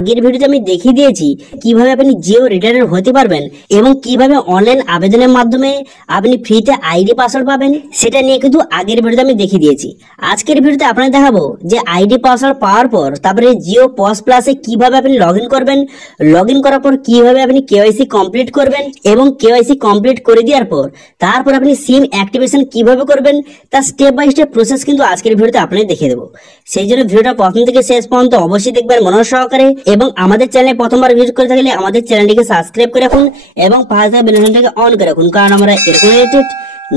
আগের ভিডিওতে আমি দেখিয়ে দিয়েছি কিভাবে আপনি জিও রিটার্নার হতে পারবেন এবং কিভাবে অনলাইন আবেদনের মাধ্যমে আপনি ফ্রিতে আইডি পাসওয়ার্ড পাবেন, সেটা নিয়ে কিন্তু আগের ভিডিওতে আমি দেখিয়ে দিয়েছি। আজকের ভিডিওতে আপনাকে দেখাবো যে আইডি পাসওয়ার্ড পাওয়ার পর তারপরে জিও পজ প্লাসে কিভাবে আপনি লগ ইন করবেন, লগ ইন করার পর কিভাবে আপনি কেওয়াইসি কমপ্লিট করবেন এবং কেওয়াইসি কমপ্লিট করে দেওয়ার পর তারপর আপনি সিম অ্যাক্টিভেশন কিভাবে করবেন তার স্টেপ বাই স্টেপ প্রসেস কিন্তু আজকের ভিডিওতে আপনাকে দেখিয়ে দেবো। সেই জন্য ভিডিওটা প্রথম থেকে শেষ পর্যন্ত অবশ্যই দেখবেন মনোযোগ সহকারে, এবং আমাদের চ্যানেলে প্রথমবার ভিজিট করে থাকলে আমাদের চ্যানেলটিকে সাবস্ক্রাইব করে রাখুন এবং পাশে থাকা বেল আইকনটাকে অন করে রাখুন, কারণ আমরা এরকম রিলেটেড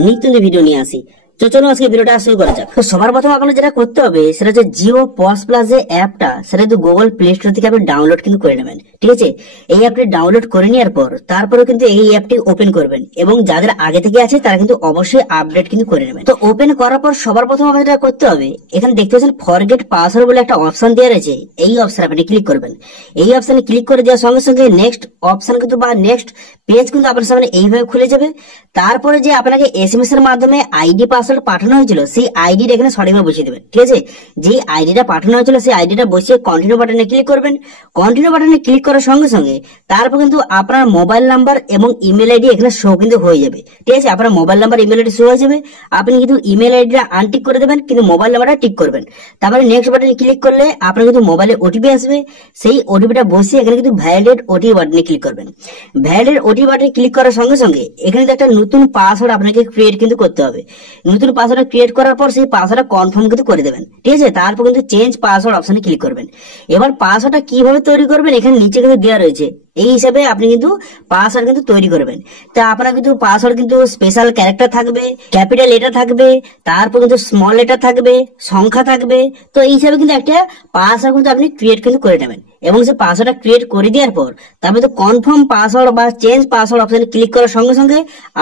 নিত্য নতুন ভিডিও নিয়ে আসি। তো চলুন আজকে ভিডিওটা শুরু করা যাক। তো সবার প্রথম আপনার যেটা করতে হবে সেটা হচ্ছে জিও পজ প্লাস যে অ্যাপটা, সেটা কিন্তু গুগল প্লে স্টোর থেকে আপনি ডাউনলোড কিন্তু করে নেবেন। ঠিক আছে, এই অ্যাপটি ডাউনলোড করে নেওয়ার পর তারপরে কিন্তু এই অ্যাপটি ওপেন করবেন এবং যাদের আগে থেকে আছে তারা কিন্তু অবশ্যই আপডেট কিন্তু করে নেবেন। তো ওপেন করার পর সবার প্রথম আমাদের যেটা করতে হবে, এখানে দেখতে পাচ্ছেন ফরগেট পাসওয়ার্ড বলে একটা অপশন দেওয়া রয়েছে, এই অপশনে আপনি ক্লিক করবেন। এই অপশনে ক্লিক করে দেওয়ার সঙ্গে সঙ্গে নেক্সট অপশন কিন্তু বা নেক্সট পেজ কিন্তু আপনার সামনে এইভাবে খুলে যাবে। তারপরে যে আপনাকে এসএমএস এর মাধ্যমে আইডি পাসওয়ার্ড পাঠানো হয়েছিল সেই আইডিটা এখানে সঠিকভাবে বসিয়ে দেবেন। ঠিক আছে, যে আইডিটা পাঠানো হয়েছিল সেই আইডিটা বসিয়ে কন্টিনিউ বাটনে ক্লিক করবেন। কন্টিনিউ বাটনে ক্লিক করার সঙ্গে সঙ্গে তারপর কিন্তু আপনার মোবাইল নাম্বার এবং ইমেল আইডি এখানে শো কিন্তু হয়ে যাবে। ঠিক আছে, আপনার mobile number email ID show হয়ে যাবে। আপনি কিন্তু ইমেল আইডিটা আনটিক করে দেবেন কিন্তু মোবাইল নাম্বারটা টিক করবেন। তারপরে নেক্সট বাটনে ক্লিক করলে আপনার কিন্তু মোবাইলে ওটিপি আসবে, সেই ওটিপিটা বসিয়ে এখানে কিন্তু ভ্যালিডেট ওটিপি বাটনে ক্লিক করবেন। ভ্যালিডেট ওটিপি বাটনে ক্লিক করার সঙ্গে সঙ্গে এখানে একটা নতুন পাসওয়ার্ড আপনাকে ক্রিয়েট কিন্তু করতে হবে। নতুন পাসওয়ার্ড ক্রিয়েট করার পর সেই পাসওয়ার্ডটা কনফার্ম কিন্তু করে দেবেন। ঠিক আছে, তারপর কিন্তু চেঞ্জ পাসওয়ার্ড অপশনে ক্লিক করবেন। এবার পাসওয়ার্ডটা কিভাবে তৈরি করবেন এখানে নিচে কিন্তু দেওয়া রয়েছে, এই হিসাবে আপনি কিন্তু পাসওয়ার্ড কিন্তু তৈরি করবেন। তা আপনার কিন্তু পাসওয়ার্ড কিন্তু স্পেশাল ক্যারেক্টার থাকবে, ক্যাপিটাল লেটার থাকবে, তারপর কিন্তু স্মল লেটার থাকবে, সংখ্যা থাকবে। তো এই হিসাবে কিন্তু একটা পাসওয়ার্ড কিন্তু আপনি ক্রিয়েট কিন্তু করে নেবেন এবং সেই পাসওয়ার্ডটা ক্রিয়েট করে দেওয়ার পর তারপরে তো কনফার্ম পাসওয়ার্ড বা চেঞ্জ পাসওয়ার্ড অপশনে ক্লিক করার সঙ্গে সঙ্গে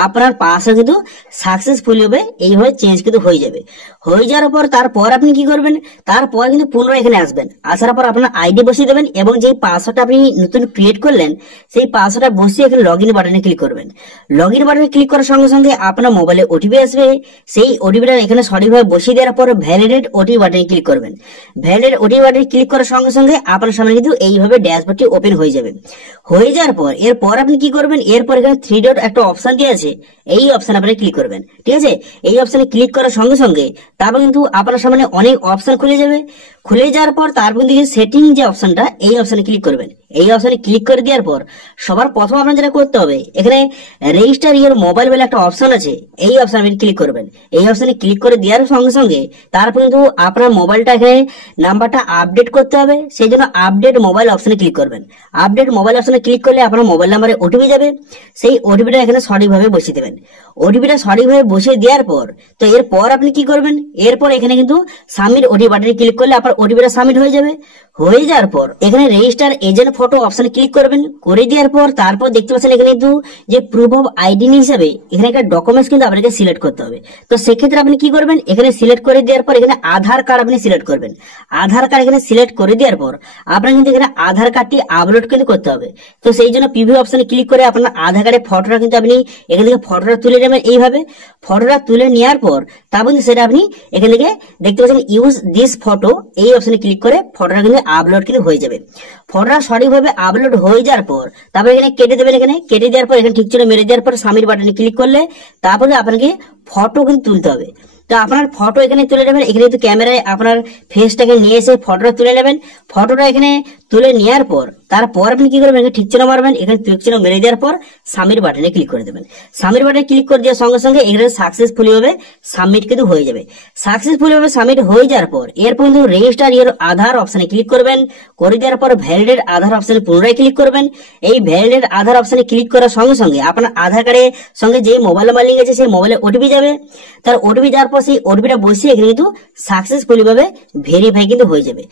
আপনার পাসওয়ার্ড কিন্তু সাকসেসফুলি হবে এইভাবে চেঞ্জ কিন্তু হয়ে যাবে। হয়ে যাওয়ার পর তারপর আপনি কি করবেন, তারপর কিন্তু পুনরায় এখানে আসবেন। আসার পর আপনার আইডি বসিয়ে দেবেন এবং যেই পাসওয়ার্ডটা আপনি নতুন ক্রিয়েট করলেন সেই পাসওয়ার্ডটা বসিয়ে এখানে লগ ইন বাটনে ক্লিক করবেন। লগ ইন বাটনে ক্লিক করার সঙ্গে সঙ্গে আপনার মোবাইলে ওটিপি আসবে, সেই ওটিপিটা এখানে সঠিকভাবে বসিয়ে দেওয়ার পর ভ্যালিডেট ওটিপি বাটনে ক্লিক করবেন। ভ্যালিডেট ওটিপি বাটনে ক্লিক করার সঙ্গে সঙ্গে আপনার সামনে কিন্তু এইভাবে ড্যাশবোর্ডটি ওপেন হয়ে যাবে। হয়ে যাওয়ার পর এরপর আপনি কি করবেন, এরপর এখানে 3 ডট একটা অপশন দিয়ে আছে, এই অপশন আপনি ক্লিক করবেন। ঠিক আছে, এই অপশনে ক্লিক করার সঙ্গে সঙ্গে তারপর কিন্তু আপনার সামনে অনেক অপশন খুলে যাবে। খুলে যাওয়ার পর তারপর কিন্তু সেটিং যে অপশনটা এই অপশনে ক্লিক করবেন। এই অপশনে ক্লিক করে দেওয়ার পর সবার প্রথম আপনার যেটা করতে হবে, এখানে রেজিস্টার ইওর মোবাইল বলে একটা অপশন আছে, এই অপশন আপনি ক্লিক করবেন। এই অপশনে ক্লিক করে দেওয়ার সঙ্গে সঙ্গে তারপর কিন্তু আপনার মোবাইলটা এখানে নাম্বারটা আপডেট করতে হবে, সেই জন্য আপডেট মোবাইল অপশনে ক্লিক করবেন। আপডেট মোবাইল অপশনে ক্লিক করলে আপনার মোবাইল নাম্বারে ওটিপি যাবে, সেই ওটিপিটা এখানে সঠিকভাবে বসিয়ে দেবেন। ওটিপিটা সঠিকভাবে বসিয়ে দেওয়ার পর তো এরপর আপনি কি করবেন, এরপর এখানে কিন্তু সাবমিট ওটিপি বাটনে ক্লিক করলে আপনার ওটিপিটা সাবমিট হয়ে যাবে। হয়ে যাওয়ার পর এখানে রেজিস্টার এজেন্ট ফটো অপশনে ক্লিক করবেন। করে দেওয়ার পর তারপর দেখতে পাচ্ছেন এখানে কিন্তু যে প্রুফ অফ আইডি হিসাবে এখানে একটা ডকুমেন্টস কিন্তু আপনাকে সিলেক্ট করতে হবে। তো সেক্ষেত্রে আপনি কি করবেন, এখানে সিলেক্ট করে দেওয়ার পর এখানে আধার কার্ড আপনি সিলেক্ট করবেন। আধার কার্ড এখানে সিলেক্ট করে দেওয়ার পর আপনার কিন্তু এখানে আধার কার্ডটি আপলোড কিন্তু করতে হবে। তো সেই জন্য প্রিভিউ অপশনে ক্লিক করে আপনার আধার কার্ডের ফটোটা কিন্তু আপনি এখান থেকে ফটোটা তুলে নেবেন। এইভাবে ফটোটা তুলে নেওয়ার পর তারপর সেটা আপনি এখান থেকে দেখতে পাচ্ছেন ইউজ দিস ফটো, এই অপশনে ক্লিক করে ফটোটা কিন্তু আপলোড কিন্তু হয়ে যাবে। ফটোটা সঠিকভাবে আপলোড হয়ে যাওয়ার পর তারপর এখানে কেটে দেবেন। এখানে কেটে দেওয়ার পর এখানে ঠিক ছিল মেরে দেওয়ার পর সাবমিট বাটনে ক্লিক করলে তারপরে আপনাকে ফটো কিন্তু তুলতে হবে। তো আপনার ফটো এখানে তুলে নেবেন। এখানে কিন্তু ক্যামেরায় আপনার ফেসটাকে নিয়ে এসে ফটোটা তুলে নেবেন। ফটোটা এখানে তুলে নেওয়ার পর তারপর আপনি কি করবেন, এখানে ঠিক চিহ্ন মারবেন। এখানে ঠিক চিহ্ন মেরে দেওয়ার পর সাবমিট বাটনে ক্লিক করে দেবেন। সাবমিট বাটনে ক্লিক করে দেওয়ার সঙ্গে সঙ্গে এখানে সাকসেসফুলি ভাবে সাবমিট কিন্তু হয়ে যাবে। সাকসেসফুলি ভাবে সাবমিট হয়ে যাওয়ার পর এরপর কিন্তু রেজিস্টার ইওর আধার অপশনে ক্লিক করবেন। করে দেওয়ার পর ভ্যালিডেট আধার অপশনে পুনরায় ক্লিক করবেন। এই ভ্যালিডেট আধার অপশনে ক্লিক করার সঙ্গে সঙ্গে আপনার আধার কার্ডের সঙ্গে যে মোবাইল নাম্বার লিঙ্ক আছে সেই মোবাইলে ওটিপি যাবে। তার ওটিপি যাওয়ার পর সেই ওটিপিটা বসিয়ে এখানে কিন্তু সাকসেসফুলি ভাবে ভেরিফাই কিন্তু হয়ে যাবে।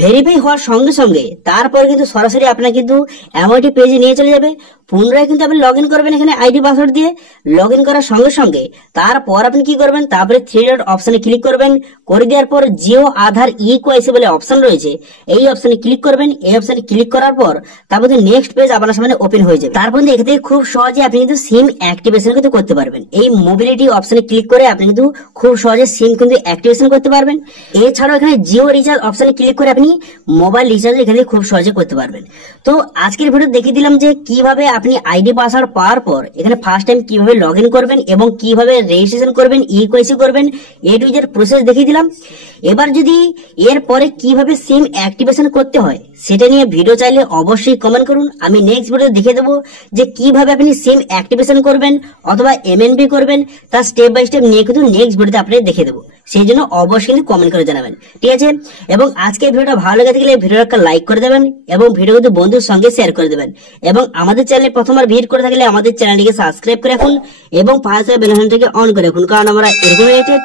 ভেরিফাই হওয়ার সঙ্গে সঙ্গে তারপর কিন্তু সরাসরি সহজে আপনার কিন্তু এমন একটি পেজে নিয়ে চলে যাবে। পুনরায় কিন্তু আপনি লগ ইন করবেন এখানে আইডি পাসওয়ার্ড দিয়ে। লগ ইন করার সঙ্গে সঙ্গে তারপর আপনি কি করবেন, তারপরে 3 ডট অপশনে ক্লিক করবেন। করে দেওয়ার পর জিও আধার ইকুআইসি বলে অপশন রয়েছে, এই অপশনে ক্লিক করবেন। এই অপশনে ক্লিক করার পর তারপর নেক্সট পেজ আপনার সামনে ওপেন হয়ে যাবে। তারপর এখান থেকে খুব সহজে আপনি কিন্তু সিম অ্যাক্টিভেশন কিন্তু করতে পারবেন। এই মোবিলিটি অপশনে ক্লিক করে আপনি কিন্তু খুব সহজে সিম কিন্তু অ্যাক্টিভেশন করতে পারবেন। এছাড়াও এখানে জিও রিচার্জ অপশনে ক্লিক করে আপনি মোবাইল রিচার্জ এখানে খুব সহজে করতে পারবেন। তো আজকের ভিডিও দেখিয়ে দিলাম যে কিভাবে আপনি আইডি পাসওয়ার্ড পাওয়ার পর এখানে ফার্স্ট টাইম কিভাবে লগ ইন করবেন এবং কিভাবে রেজিস্ট্রেশন করবেন, ইকুআইসি করবেন, এ টু জেড প্রসেস দেখিয়ে দিলাম। এবার যদি এরপরে কিভাবে সিম অ্যাক্টিভেশন করতে হয় সেটা নিয়ে ভিডিও চাইলে অবশ্যই কমেন্ট করুন। আমি নেক্সট ভিডিও দেখিয়ে দেবো যে কিভাবে আপনি সিম অ্যাক্টিভেশন করবেন অথবা এমএনবি করবেন, তার স্টেপ বাই স্টেপ নিয়ে কিন্তু নেক্সট ভিডিওতে আপনাদের দেখিয়ে দেবো। সেই জন্য অবশ্যই কিন্তু কমেন্ট করে জানাবেন, ঠিক আছে? এবং আজকের ভিডিওটা ভালো লেগে থাকলে ভিডিওটা একটা লাইক করে দেবেন এবং ভিডিও কিন্তু বন্ধুর সঙ্গে শেয়ার করে দেবেন। এবং আমাদের চ্যানেলে প্রথমবার ভিজিট করে থাকলে আমাদের চ্যানেলটিকে সাবস্ক্রাইব করে রাখুন এবং পাশে বেল আইকনটাকে অন করে রাখুন, কারণ আমরা এরকম রিলেটেড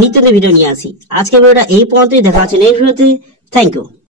নিত্য ভিডিও নিয়ে আসি। আজকের ভিডিওটা এই পর্যন্তই, দেখা হচ্ছে নেক্সট ভিডিওতে। Thank you.